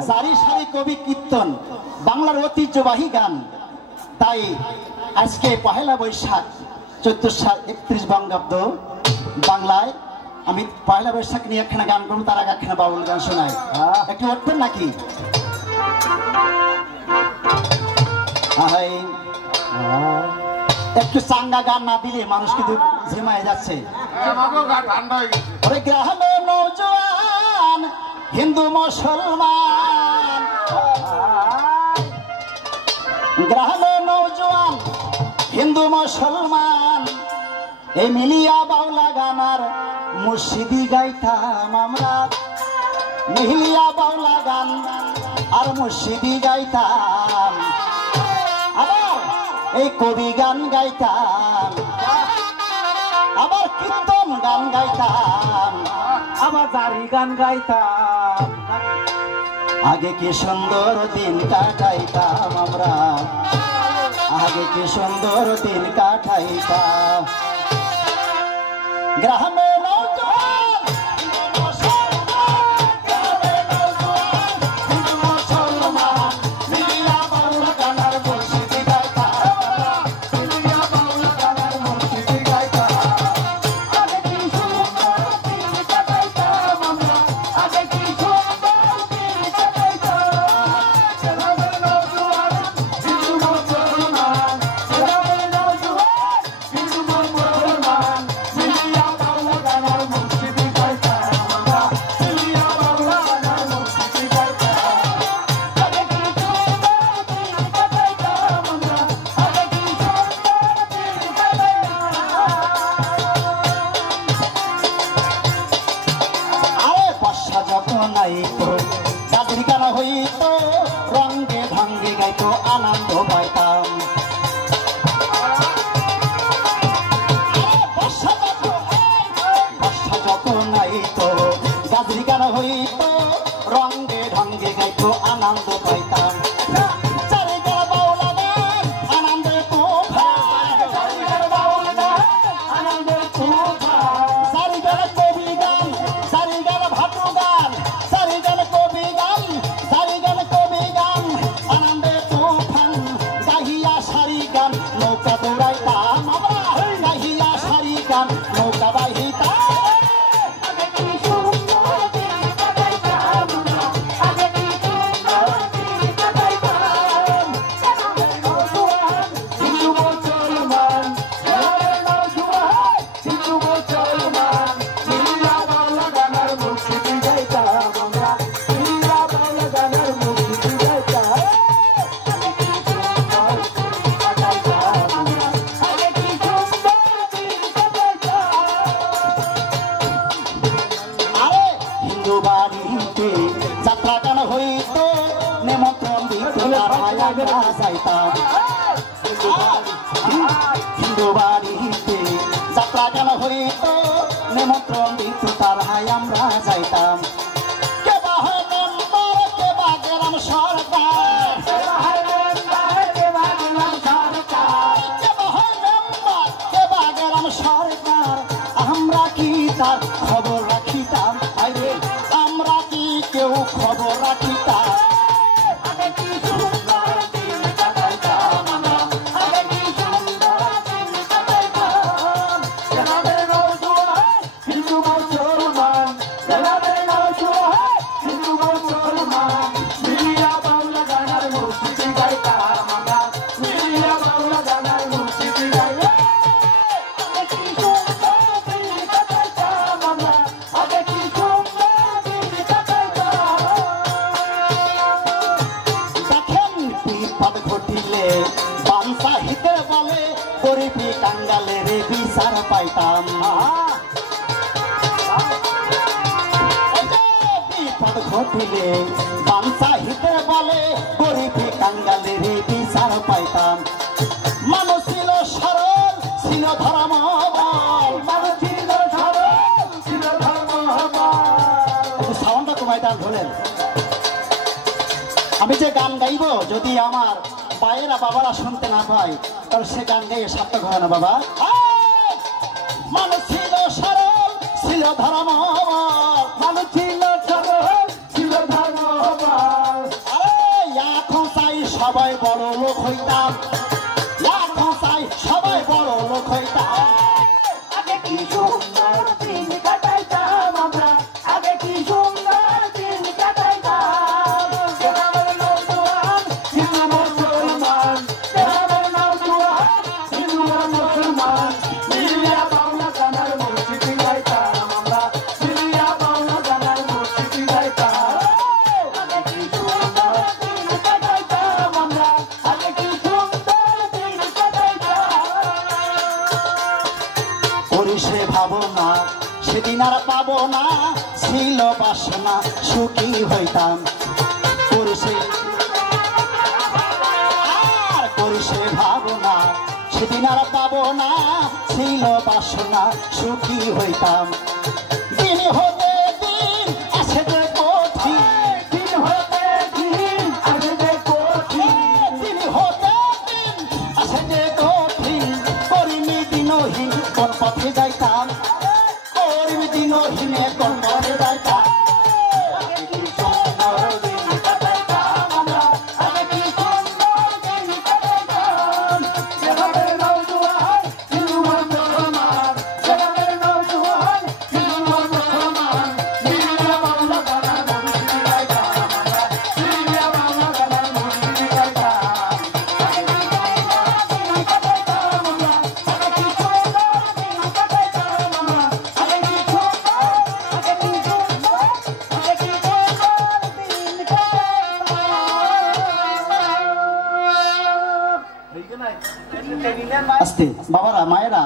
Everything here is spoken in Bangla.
সারি সারি কবি কীর্তন বাংলার ঐতিহ্যবাহী গান। তাই আজকে পহেলা বৈশাখ 1431 বঙ্গাব্দ বাংলায় আমি পহেলা বৈশাখ নিয়ে একখানা গান করবো, তার আগে একখানা বাউল গান শোনাই। একটু উঠবেন নাকি? একটু চাঙ্গা গান না দিলে মানুষ কিন্তু ঝিমায় যাচ্ছে। গ্রামে নৌজওয়ান হিন্দু মুসলমান, গ্রামে নৌজওয়ান হিন্দু মুসলমান, এই মিলিয়া বাউলা গানার মুর্শিদি গাইতাম আমরা। মিলিয়া বাউলা গান আর মুর্শিদি গাইতাম, আবার এই কবি গান গাইতাম, আবার কীর্তন গান গাইতাম, আবার জারি গান গাইতাম। আগে কি সুন্দর দিন কাটাইতাম আমরা, আগে কি সুন্দর দিন কাটাইতাম। গ্রামে গাজরি গান হইত, রঙ্গে ঢঙ্গে গাইত, আনন্দ পাইতাম। বর্ষা যখন আইত, গাজরি গান হইত, রঙ্গে ঢঙ্গে গাইত, আনন্দ পাইতাম। যাত্রা গান হইত, নিমন্ত্রণ দিত, যাইতাম। হিন্দু বাড়িতে যাত্রা গান হইত, নিমন্ত্রণ দিত, তার হাই আমরা যাইতাম। কে বা হয় মেম্বার, কে বা গেলাম সরকার, কে বা হয় মেম্বার, কে বা গেলাম সরকার, আমরা কি তার খবর রাখিতাম? আমরা কি কেউ খবর রাখিতাম? গরিবি কাঙ্গালের বিচার পাইতাম। বিপদ ঘটিলে বানসাহিতে বলে, গরিবি কাঙ্গালের বিচার পাইতাম। মানুষ ছিল সরল, ছিল ধর্ম বল, মানুষ ছিল সরল, ছিল ধর্ম বল। সাউন্ডটা কমাইতাম ধরেন। আমি যে গান গাইব, যদি আমার মায়েরা বাবারা শুনতে না পায়, তাহলে সে গান গাইয়ে সার্থক হয় না বাবা। মানুষ ছিল সরল, ছিল ধর্ম, মানুষ ছিল সরল, ছিল ধর্ম। সবাই বড় লোক হইতাম, এখন চাই সবাই বড় লোক হইতাম। আগে কি সুন্দর দিন কাটাইতাম আমরা, আগে কি সুন্দর দিন কাটাইতাম। গ্রামের নওজোয়ান হিন্দু মুসলমান, গ্রামের নওজোয়ান হিন্দু মুসলমান, মিলিয়া পাওনা গানার মসজিদে যাইতাম আমরা, মিলিয়া পাওনা গানার মসজিদে যাইতাম। আগে কি সুন্দর দিন কাটাইতাম আমরা, আগে কি সুন্দর দিন কাটাইতাম। সে ভাবনা সেদিন আর পাবো না, ছিল বাসনা সুখী হইতাম। আর করিসে ভাবনা সেদিন আর পাবো না, ছিল বাসনা সুখী হইতাম। দিন হতে দিন আসে যে কঠিন, দিন হতে দিন আসে যে কঠিন, দিন হতে দিন আসে যে কঠিন। করিনি দিনহীন কোন পথে যাইতাম, করিনি দিনহীনে কোন পথে যাইতাম। আগে কি সুন্দর দিন কাটাইতাম আমরা, আগে কি সুন্দর দিন কাটাইতাম। গ্রামের নওজোয়ান হিন্দু মুসলমান, গ্রামের নওজোয়ান হিন্দু মুসলমান, মিলিয়া পাওনা গানার মসজিদে যাইতাম আমরা, মিলিয়া পাওনা গানার মসজিদে যাইতাম। আগে কি সুন্দর দিন কাটাইতাম আমরা, আগে কি সুন্দর দিন কাটাইতাম আমরা, আগে কি সুন্দর, আগে কি সুন্দর, আগে কি সুন্দর দিন কাটাইতাম। আস্তে বাবারা মায়েরা